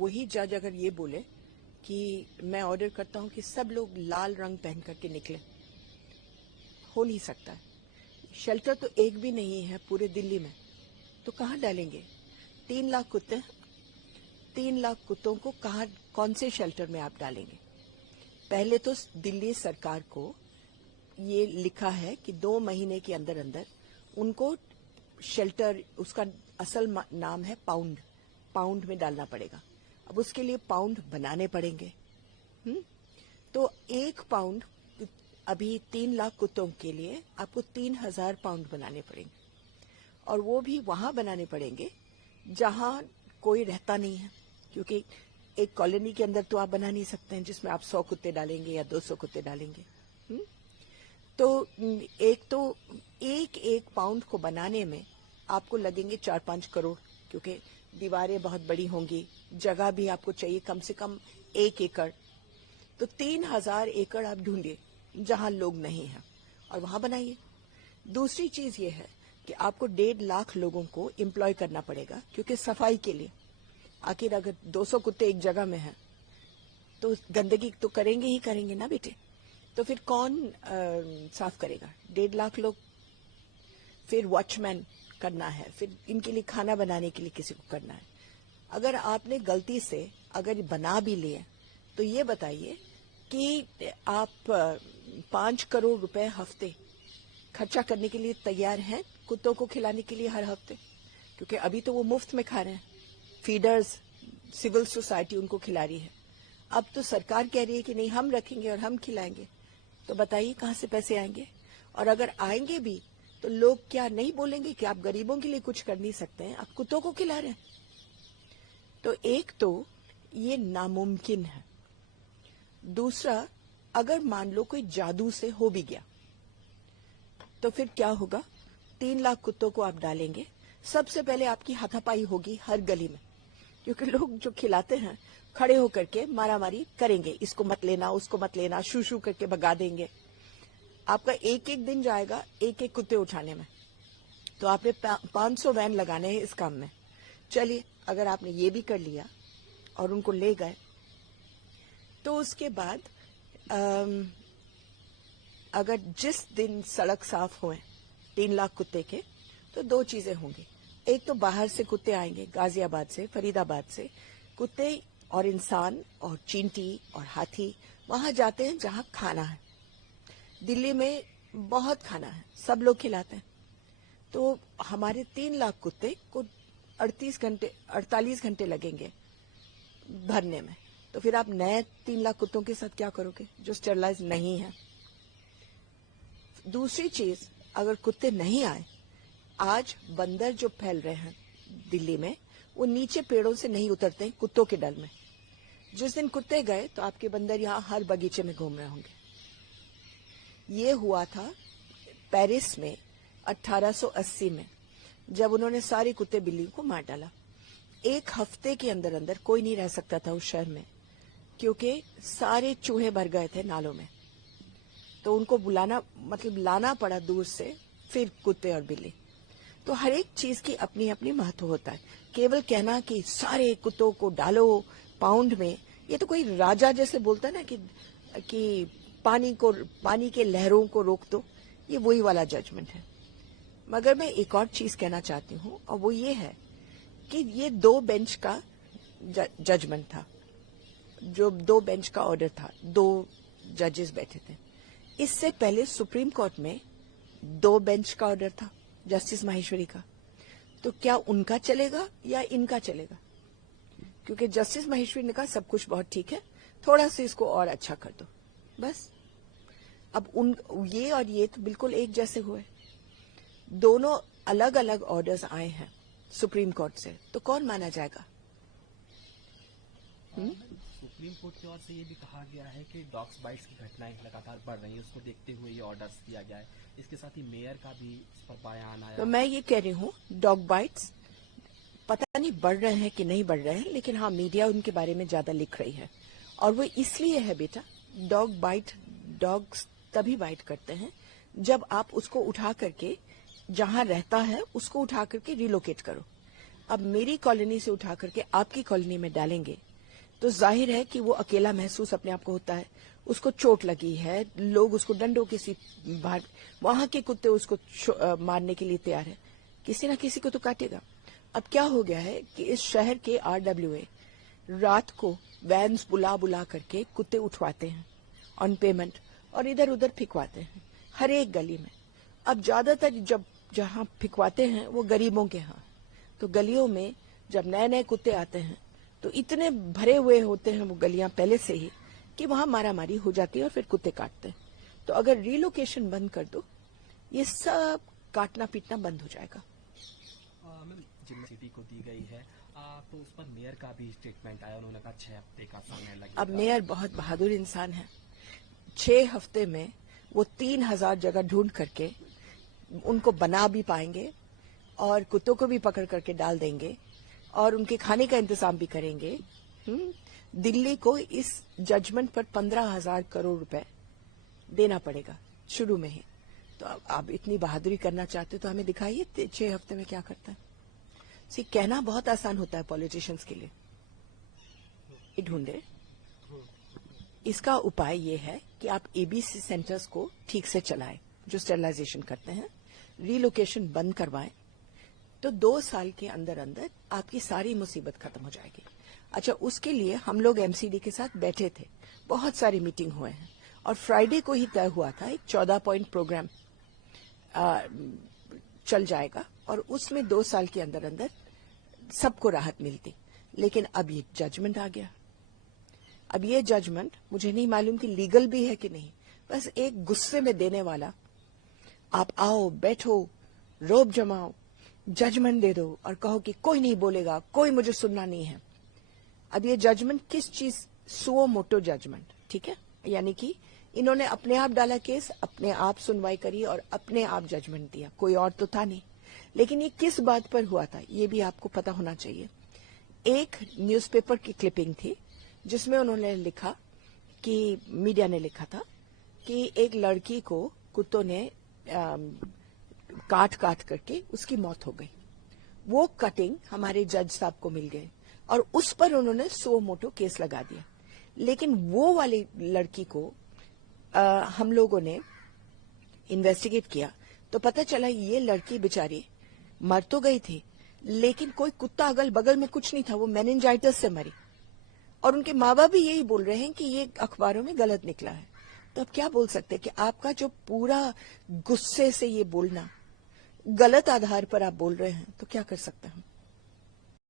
वही जज अगर ये बोले कि मैं ऑर्डर करता हूं कि सब लोग लाल रंग पहन करके निकले, हो नहीं सकता है। शेल्टर तो एक भी नहीं है पूरे दिल्ली में, तो कहाँ डालेंगे? 3 लाख कुत्ते हैं, 3 लाख कुत्तों को कहाँ, कौन से शेल्टर में आप डालेंगे? पहले तो दिल्ली सरकार को ये लिखा है कि 2 महीने के अंदर अंदर उनको शेल्टर, उसका असल नाम है पाउंड में डालना पड़ेगा। अब उसके लिए पाउंड बनाने पड़ेंगे। तो 1 पाउंड अभी 3 लाख कुत्तों के लिए आपको 3000 पाउंड बनाने पड़ेंगे, और वो भी वहां बनाने पड़ेंगे जहां कोई रहता नहीं है, क्योंकि एक कॉलोनी के अंदर तो आप बना नहीं सकते हैं जिसमें आप 100 कुत्ते डालेंगे या 200 कुत्ते डालेंगे। तो एक पाउंड को बनाने में आपको लगेंगे 4-5 करोड़, क्योंकि दीवारें बहुत बड़ी होंगी, जगह भी आपको चाहिए कम से कम 1 एकड़। तो 3000 एकड़ आप ढूंढिए जहां लोग नहीं हैं और वहां बनाइए। दूसरी चीज ये है कि आपको 1.5 लाख लोगों को एम्प्लॉय करना पड़ेगा, क्योंकि सफाई के लिए, आखिर अगर 200 कुत्ते एक जगह में हैं तो गंदगी तो करेंगे ही करेंगे ना बेटे, तो फिर कौन साफ करेगा? 1.5 लाख लोग। फिर वॉचमैन करना है, फिर इनके लिए खाना बनाने के लिए किसी को करना है। अगर आपने गलती से अगर बना भी लिए तो ये बताइए कि आप 5 करोड़ रुपए हफ्ते खर्चा करने के लिए तैयार हैं कुत्तों को खिलाने के लिए हर हफ्ते? क्योंकि अभी तो वो मुफ्त में खा रहे हैं, फीडर्स, सिविल सोसाइटी उनको खिला रही है। अब तो सरकार कह रही है कि नहीं, हम रखेंगे और हम खिलाएंगे। तो बताइए कहां से पैसे आएंगे? और अगर आएंगे भी तो लोग क्या नहीं बोलेंगे कि आप गरीबों के लिए कुछ कर नहीं सकते हैं, आप कुत्तों को खिला रहे हैं? तो एक तो ये नामुमकिन है। दूसरा, अगर मान लो कोई जादू से हो भी गया तो फिर क्या होगा? 3 लाख कुत्तों को आप डालेंगे, सबसे पहले आपकी हाथापाई होगी हर गली में, क्योंकि लोग जो खिलाते हैं खड़े होकर के मारामारी करेंगे, इसको मत लेना, उसको मत लेना, शू शू करके भगा देंगे। आपका एक दिन जाएगा एक कुत्ते उठाने में, तो आपने 500 वैन लगाने हैं इस काम में। चलिए, अगर आपने ये भी कर लिया और उनको ले गए, तो उसके बाद अगर जिस दिन सड़क साफ हुए 3 लाख कुत्ते के, तो 2 चीजें होंगी। एक तो बाहर से कुत्ते आएंगे, गाजियाबाद से, फरीदाबाद से कुत्ते, और इंसान और चींटी और हाथी वहां जाते हैं जहां खाना है। दिल्ली में बहुत खाना है, सब लोग खिलाते हैं। तो हमारे 3 लाख कुत्ते को 48 घंटे लगेंगे भरने में। तो फिर आप नए 3 लाख कुत्तों के साथ क्या करोगे जो स्टेरलाइज नहीं है? दूसरी चीज, अगर कुत्ते नहीं आए, आज बंदर जो फैल रहे हैं दिल्ली में, वो नीचे पेड़ों से नहीं उतरते हैं कुत्तों के डर में। जिस दिन कुत्ते गए तो आपके बंदर यहाँ हर बगीचे में घूम रहे होंगे। ये हुआ था पेरिस में 1880 में, जब उन्होंने सारे कुत्ते बिल्ली को मार डाला। 1 हफ्ते के अंदर अंदर कोई नहीं रह सकता था उस शहर में, क्योंकि सारे चूहे भर गए थे नालों में। तो उनको बुलाना, मतलब लाना पड़ा दूर से, फिर कुत्ते और बिल्ली। तो हर एक चीज की अपनी अपनी महत्व होता है। केवल कहना कि सारे कुत्तों को डालो पाउंड में, ये तो कोई राजा जैसे बोलता है ना कि पानी के लहरों को रोक दो, ये वही वाला जजमेंट है। मगर मैं एक और चीज कहना चाहती हूँ, और वो ये है कि ये 2 बेंच का जजमेंट था, जो 2 बेंच का ऑर्डर था, 2 जजेस बैठे थे। इससे पहले सुप्रीम कोर्ट में 2 बेंच का ऑर्डर था, जस्टिस माहेश्वरी का। तो क्या उनका चलेगा या इनका चलेगा? क्योंकि जस्टिस माहेश्वरी ने कहा सब कुछ बहुत ठीक है, थोड़ा सा इसको और अच्छा कर दो, बस। अब ये और ये तो बिल्कुल एक जैसे हुए। दोनों अलग अलग ऑर्डर्स आए हैं सुप्रीम कोर्ट से, तो कौन माना जाएगा? सुप्रीम कोर्ट की ओर से ये भी कहा गया है कि डॉग्स बाइट्स की घटनाएं लगातार बढ़ रही हैं, उसको देखते हुए ये ऑर्डर्स दिया गया है। इसके साथ ही मेयर का भी इस पर बयान आया। तो मैं ये कह रही हूँ, डॉग बाइट्स पता नहीं बढ़ रहे हैं कि नहीं बढ़ रहे हैं, लेकिन हाँ, मीडिया उनके बारे में ज्यादा लिख रही है। और वो इसलिए है बेटा, डॉग्स तभी बाइट करते हैं जब आप उसको उठा करके जहां रहता है उसको उठा करके रिलोकेट करो। अब मेरी कॉलोनी से उठा करके आपकी कॉलोनी में डालेंगे تو ظاہر ہے کہ وہ اکیلا محسوس اپنے آپ کو ہوتا ہے. اس کو چوٹ لگی ہے, لوگ اس کو ڈنڈوں کے سی باہر, وہاں کے کتے اس کو مارنے کے لیے تیار ہے, کسی نہ کسی کو تو کاٹے گا. اب کیا ہو گیا ہے کہ اس شہر کے RWA رات کو وینز بلا بلا کر کے کتے اٹھواتے ہیں آن پیمنٹ اور ادھر ادھر پھینکواتے ہیں ہر ایک گلی میں. اب زیادہ تر جہاں پھینکواتے ہیں وہ غریبوں کے ہاں, تو گلیوں میں جب نئے نئے کتے آتے ہیں تو اتنے بھرے ہوئے ہوتے ہیں وہ گلیاں پہلے سے ہی کہ وہاں مارا ماری ہو جاتی ہے اور پھر کتے کاٹتے ہیں. تو اگر ریلوکیشن بند کر دو یہ سب کاٹنا پیٹنا بند ہو جائے گا. جن سٹی کو دی گئی ہے تو اس پر میئر کا بھی اسٹیٹمنٹ آیا, انہوں نے کہا 6 ہفتے کا سمے لگے گا. اب میئر بہت بہادر انسان ہے, 6 ہفتے میں وہ 3000 جگہ ڈھونڈ کر کے ان کو بنا بھی پائیں گے اور کتوں کو بھی پکڑ کر کے ڈال دیں گے اور ان کے کھانے کا انتظام بھی کریں گے. دلی کو اس ججمنٹ پر 15,000 کروڑ روپے دینا پڑے گا شروع میں ہی. تو آپ اتنی بہادری کرنا چاہتے تو ہمیں دکھائیے 6 ہفتے میں کیا کرتا ہے. کہنا بہت آسان ہوتا ہے پولیٹیشنز کے لیے, یہ ڈھونڈے. اس کا اپائے یہ ہے کہ آپ ABC سینٹرز کو ٹھیک سے چلائیں جو اسٹرلائزیشن کرتے ہیں, ریلوکیشن بند کروائیں, تو 2 سال کے اندر اندر آپ کی ساری مصیبت ختم ہو جائے گی. اچھا, اس کے لیے ہم لوگ MCD کے ساتھ بیٹھے تھے, بہت ساری میٹنگ ہوئے ہیں اور فرائیڈے کو ہی طے ہوا تھا ایک 14 پوائنٹ پروگرام چل جائے گا اور اس میں 2 سال کے اندر اندر سب کو راحت ملتی. لیکن اب یہ ججمنٹ آ گیا. اب یہ ججمنٹ مجھے نہیں معلوم کہ لیگل بھی ہے کہ نہیں, بس ایک غصے میں دینے والا, آپ آؤ بیٹھو روب جماؤ ججمنٹ دے دو اور کہو کہ کوئی نہیں بولے گا, کوئی مجھے سننا نہیں ہے. اب یہ ججمنٹ کس چیز, سو موٹو ججمنٹ, ٹھیک ہے, یعنی کہ انہوں نے اپنے آپ ڈالا کیس, اپنے آپ سنوائی کری اور اپنے آپ ججمنٹ دیا, کوئی اور تو تھا نہیں. لیکن یہ کس بات پر ہوا تھا یہ بھی آپ کو پتا ہونا چاہیے. ایک نیوز پیپر کی کلپنگ تھی جس میں انہوں نے لکھا کہ میڈیا نے لکھا تھا کہ ایک لڑکی کو کتوں نے کاٹ کر کے اس کی موت ہو گئی. وہ کٹنگ ہمارے جج صاحب کو مل گئے اور اس پر انہوں نے 100 موٹو کیس لگا دیا. لیکن وہ والی لڑکی کو ہم لوگوں نے انویسٹیگیٹ کیا تو پتہ چلا یہ لڑکی بیچاری مر تو گئی تھی لیکن کوئی کتا اگل بگل میں کچھ نہیں تھا, وہ میننجائٹس سے مری. اور ان کے ماں باپ بھی یہی بول رہے ہیں کہ یہ اخباروں میں غلط نکلا ہے. تو اب کیا بول سکتے کہ آپ کا جو پورا غصے سے یہ بولنا غلط آدھار پر آپ بول رہے ہیں, تو کیا کر سکتے ہیں.